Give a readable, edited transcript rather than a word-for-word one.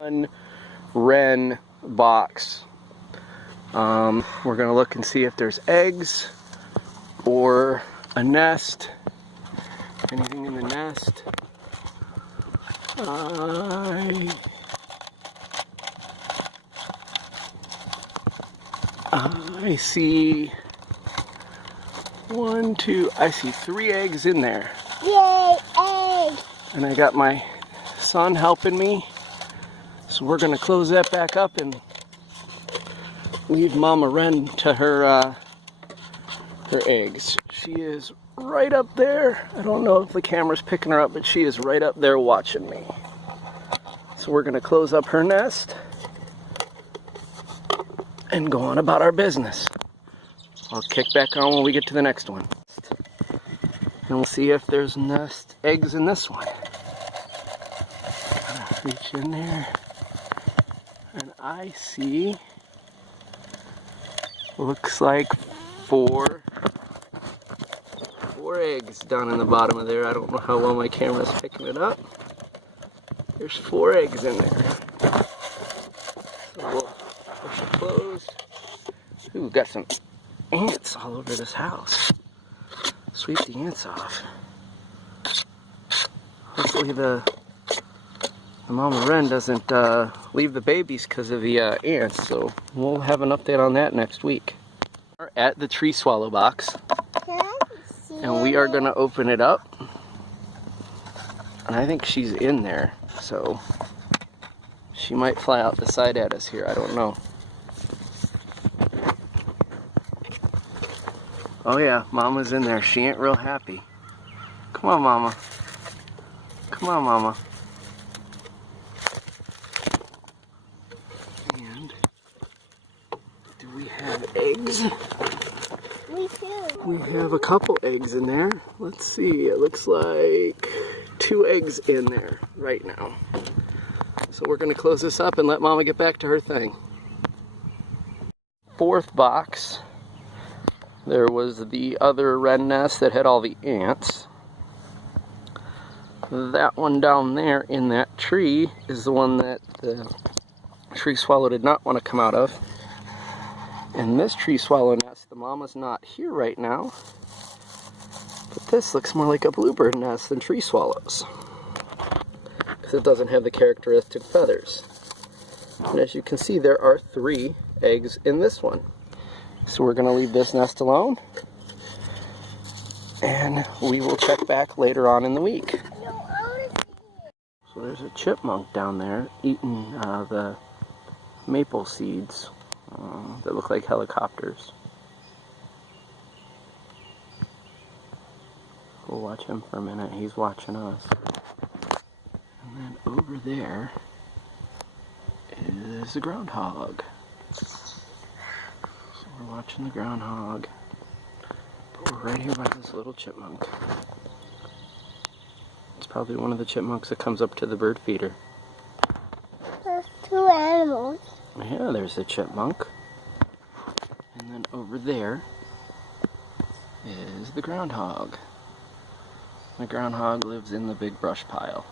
Carolina Wren box. We're gonna look and see if there's eggs or a nest. Anything in the nest? I see I see 3 eggs in there. Yay, egg! And I got my son helping me. So we're gonna close that back up and leave Mama Wren to her eggs. She is right up there. I don't know if the camera's picking her up, but she is right up there watching me. So we're gonna close up her nest and go on about our business. I'll kick back on when we get to the next one. And we'll see if there's eggs in this one. Reach in there. And I see, looks like four eggs down in the bottom of there. I don't know how well my camera's picking it up. There's 4 eggs in there. So we'll push it closed. Ooh, we've got some ants all over this house. Sweep the ants off. Hopefully the Mama Wren doesn't leave the babies because of the ants, so we'll have an update on that next week. We're at the tree swallow box, and we are going to open it up, and I think she's in there, so she might fly out the side at us here, I don't know. Oh yeah, Mama's in there. She ain't real happy. Come on, Mama. Come on, Mama. And do we have eggs? We do. We have a couple eggs in there. Let's see, it looks like 2 eggs in there right now. So we're gonna close this up and let Mama get back to her thing. 4th box. There was the other wren nest that had all the ants. That one down there in that tree is the one that the tree swallow did not want to come out of. And this tree swallow nest, the mama's not here right now. But this looks more like a bluebird nest than tree swallows, because it doesn't have the characteristic feathers. And as you can see, there are 3 eggs in this one. So we're going to leave this nest alone, and we will check back later on in the week. So there's a chipmunk down there eating the maple seeds that look like helicopters. We'll watch him for a minute. He's watching us. And then over there is the groundhog. We're watching the groundhog, but we're right here by this little chipmunk. It's probably one of the chipmunks that comes up to the bird feeder. There's 2 animals. Yeah, there's a chipmunk. And then over there is the groundhog. The groundhog lives in the big brush pile.